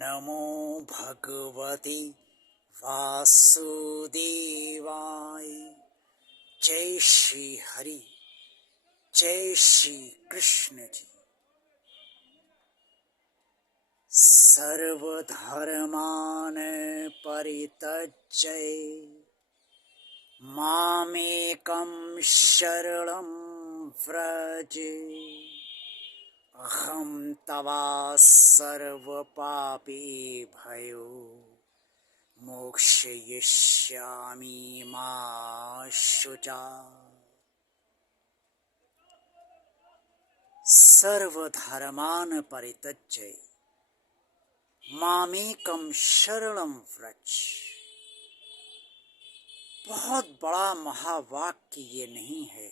नमो भगवते वासुदेवाय। जय श्री हरि, जय श्री कृष्ण जी। सर्वधर्मान् परित्यज्य मामेकं शरणं व्रज। अहं तवा सर्वपापेभ्यो मोक्षयिष्यामि मा शुचा। सर्वधर्मान् परित्यज्य मामेकं शरणं व्रज। बहुत बड़ा महावाक्य ये नहीं है,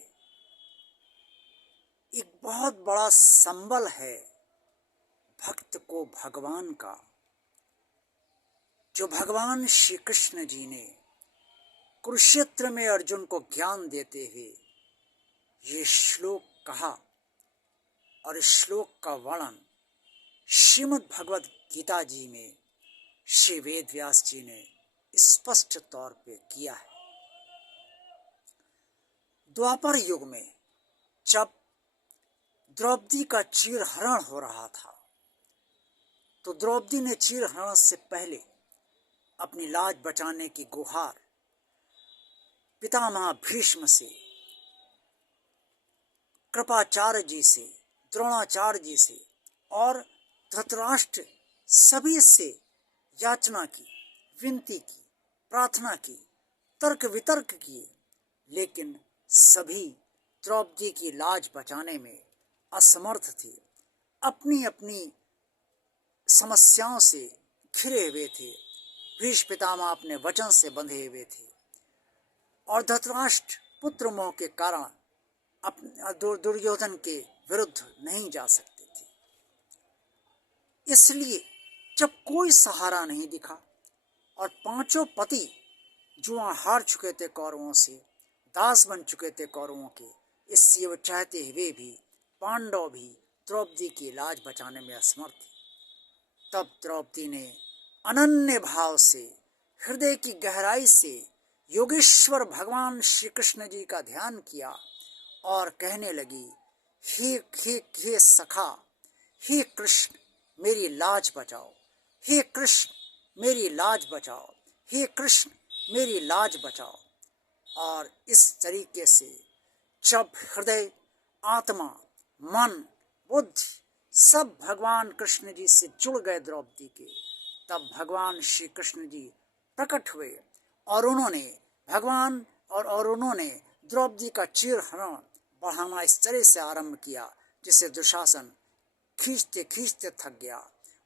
एक बहुत बड़ा संबल है भक्त को भगवान का, जो भगवान श्री कृष्ण जी ने कुरुक्षेत्र में अर्जुन को ज्ञान देते हुए ये श्लोक कहा। और इस श्लोक का वर्णन श्रीमद् भगवद गीता जी में श्री वेद व्यास जी ने स्पष्ट तौर पे किया है। द्वापर युग में जब द्रौपदी का चीरहरण हो रहा था, तो द्रौपदी ने चीरहरण से पहले अपनी लाज बचाने की गुहार पितामह भीष्म से, कृपाचार्य जी से, द्रोणाचार्य जी से और धृतराष्ट्र सभी से याचना की, विनती की, प्रार्थना की, तर्क वितर्क किए, लेकिन सभी द्रौपदी की लाज बचाने में असमर्थ थे। अपनी अपनी समस्याओं से घिरे हुए थे। भीष्म पितामह अपने वचन से बंधे हुए थे और धृतराष्ट्र पुत्र मोह के कारण दुर्योधन के विरुद्ध नहीं जा सकते थे। इसलिए जब कोई सहारा नहीं दिखा और पांचों पति जो हार चुके थे कौरवों से, दास बन चुके थे कौरवों के, इसलिए वो चाहते हुए भी पांडव भी द्रौपदी की लाज बचाने में असमर्थ थे। तब द्रौपदी ने अनन्य भाव से, हृदय की गहराई से योगेश्वर भगवान श्री कृष्ण जी का ध्यान किया और कहने लगी, हे सखा, हे कृष्ण मेरी लाज बचाओ, हे कृष्ण मेरी लाज बचाओ, हे कृष्ण मेरी लाज बचाओ। और इस तरीके से जब हृदय, आत्मा, मन, बुद्धि सब भगवान कृष्ण जी से जुड़ गए द्रौपदी के, तब भगवान श्री कृष्ण जी प्रकट हुए और उन्होंने द्रौपदी का चीरहरण बढ़ाना इस तरह से आरंभ किया जिसे दुशासन खींचते खींचते थक गया।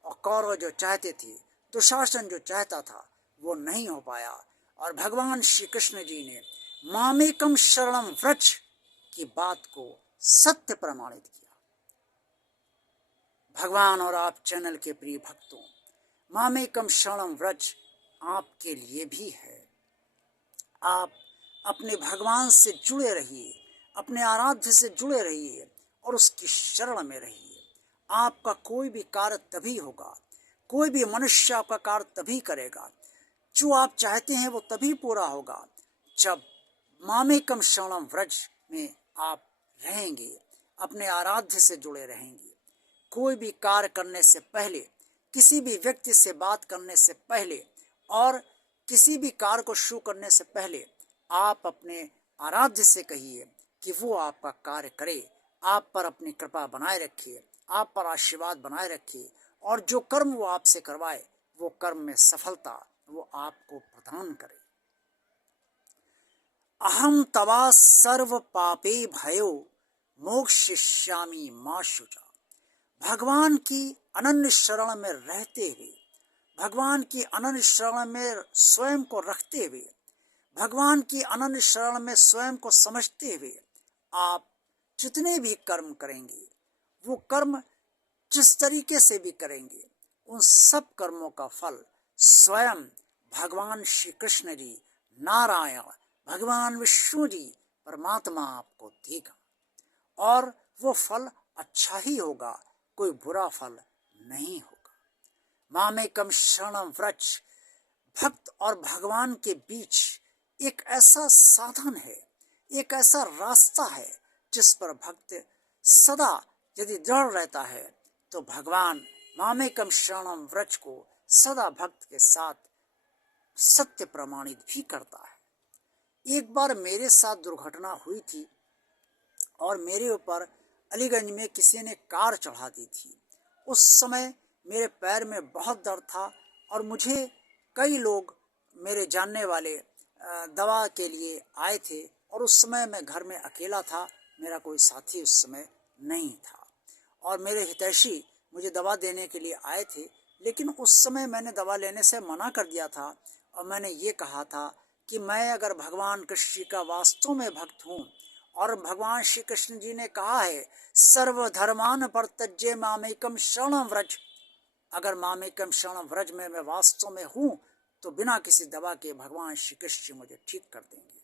और कौरव जो चाहते थे, दुशासन जो चाहता था, वो नहीं हो पाया। और भगवान श्री कृष्ण जी ने मामेकम शरणम व्रज की बात को सत्य प्रमाणित किया। भगवान और आप चैनल के प्रिय भक्तों, मामेकम शरणम व्रज आपके लिए भी है। आप अपने भगवान से जुड़े रहिए, अपने आराध्य से जुड़े रहिए और उसकी शरण में रहिए। आपका कोई भी कार्य तभी होगा, कोई भी मनुष्य आपका कार्य तभी करेगा, जो आप चाहते हैं वो तभी पूरा होगा जब मामेकम शरणम व्रज में आप रहेंगे, अपने आराध्य से जुड़े रहेंगे। कोई भी कार्य करने से पहले, किसी भी व्यक्ति से बात करने से पहले और किसी भी कार्य को शुरू करने से पहले आप अपने आराध्य से कहिए कि वो आपका कार्य करे, आप पर अपनी कृपा बनाए रखिए, आप पर आशीर्वाद बनाए रखिए और जो कर्म वो आपसे करवाए वो कर्म में सफलता वो आपको प्रदान करे। अहम तवा सर्व पापे भयो मोक्षयिष्यामि मा शुचा। भगवान की अनन्य शरण में रहते हुए, भगवान की अनन्य शरण में स्वयं को रखते हुए, भगवान की अनन्य शरण में स्वयं को समझते हुए आप जितने भी कर्म करेंगे, वो कर्म जिस तरीके से भी करेंगे, उन सब कर्मों का फल स्वयं भगवान श्री कृष्ण जी, नारायण, भगवान विष्णु जी, परमात्मा आपको देगा और वो फल अच्छा ही होगा, कोई बुरा फल नहीं होगा। मामेकम शरणम व्रज। भक्त और भगवान के बीच एक ऐसा साधन है, एक ऐसा रास्ता है जिस पर भक्त सदा यदि दृढ़ रहता है तो भगवान मामेकम शरणम व्रज को सदा भक्त के साथ सत्य प्रमाणित भी करता है। एक बार मेरे साथ दुर्घटना हुई थी और मेरे ऊपर अलीगंज में किसी ने कार चढ़ा दी थी। उस समय मेरे पैर में बहुत दर्द था और मुझे कई लोग मेरे जानने वाले दवा के लिए आए थे और उस समय मैं घर में अकेला था, मेरा कोई साथी उस समय नहीं था और मेरे हितैषी मुझे दवा देने के लिए आए थे, लेकिन उस समय मैंने दवा लेने से मना कर दिया था और मैंने ये कहा था कि मैं अगर भगवान कृष्ण का वास्तव में भक्त हूँ और भगवान श्री कृष्ण जी ने कहा है सर्वधर्मान परित्यज्य मामेकम शरणम व्रज, अगर मामेकम शरणम व्रज में मैं वास्तव में हूँ तो बिना किसी दवा के भगवान श्री कृष्ण मुझे ठीक कर देंगे।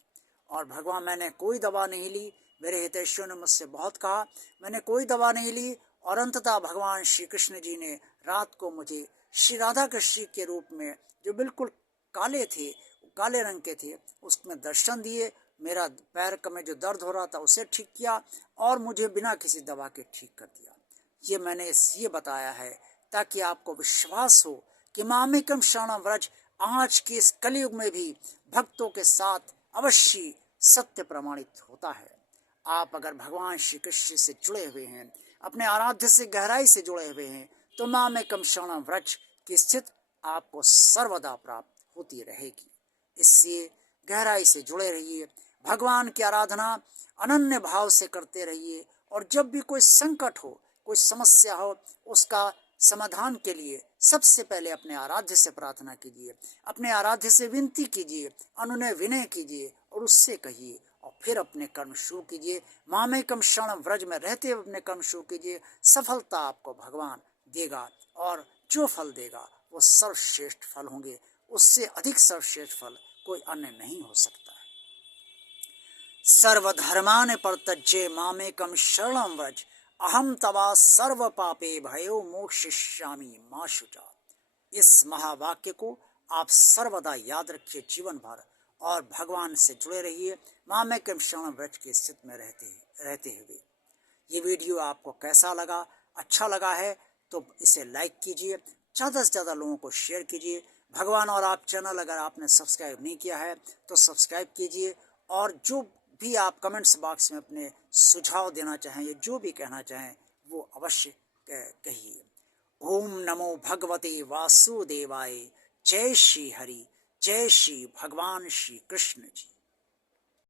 और भगवान, मैंने कोई दवा नहीं ली, मेरे हितैषियों ने मुझसे बहुत कहा, मैंने कोई दवा नहीं ली और अंततः भगवान श्री कृष्ण जी ने रात को मुझे श्री राधा कृष्ण के रूप में, जो बिल्कुल काले थे, काले रंग के थे, उसमें दर्शन दिए, मेरा पैर में जो दर्द हो रहा था उसे ठीक किया और मुझे बिना किसी दवा के ठीक कर दिया। ये मैंने इसलिए बताया है ताकि आपको विश्वास हो कि मामेकम शरणम व्रज आज के इस कलयुग में भी भक्तों के साथ अवश्य सत्य प्रमाणित होता है। आप अगर भगवान श्री कृष्ण से जुड़े हुए हैं, अपने आराध्य से गहराई से जुड़े हुए हैं, तो मामेकम शरणम व्रज की स्थिति आपको सर्वदा प्राप्त होती रहेगी। इससे गहराई से जुड़े रहिए, भगवान की आराधना अनन्य भाव से करते रहिए और जब भी कोई संकट हो, कोई समस्या हो, उसका समाधान के लिए सबसे पहले अपने आराध्य से प्रार्थना कीजिए, अपने आराध्य से विनती कीजिए, अनुनय विनय कीजिए और उससे कहिए और फिर अपने कर्म शुरू कीजिए। मामेकम शरणम व्रज में रहते हुए अपने कर्म शुरू कीजिए, सफलता आपको भगवान देगा और जो फल देगा वो सर्वश्रेष्ठ फल होंगे, उससे अधिक सर्वश्रेष्ठ फल कोई अन्य नहीं हो सकता है। सर्वधर्मान परित्यज्य मामेकम शरणम व्रज अहम तवा सर्व पापे भयो मोक्षयिष्यामि मा शुचा। इस महावाक्य को आप सर्वदा याद रखिए जीवन भर और भगवान से जुड़े रहिए, मामेकम शरणम व्रज की स्थिति में रहते हुए। ये वीडियो आपको कैसा लगा? अच्छा लगा है तो इसे लाइक कीजिए, ज़्यादा से ज़्यादा लोगों को शेयर कीजिए। भगवान और आप चैनल अगर आपने सब्सक्राइब नहीं किया है तो सब्सक्राइब कीजिए और जो भी आप कमेंट्स बॉक्स में अपने सुझाव देना चाहें या जो भी कहना चाहें वो अवश्य कहिए। ओम नमो भगवते वासुदेवाय। जय श्री हरि, जय श्री भगवान श्री कृष्ण जी।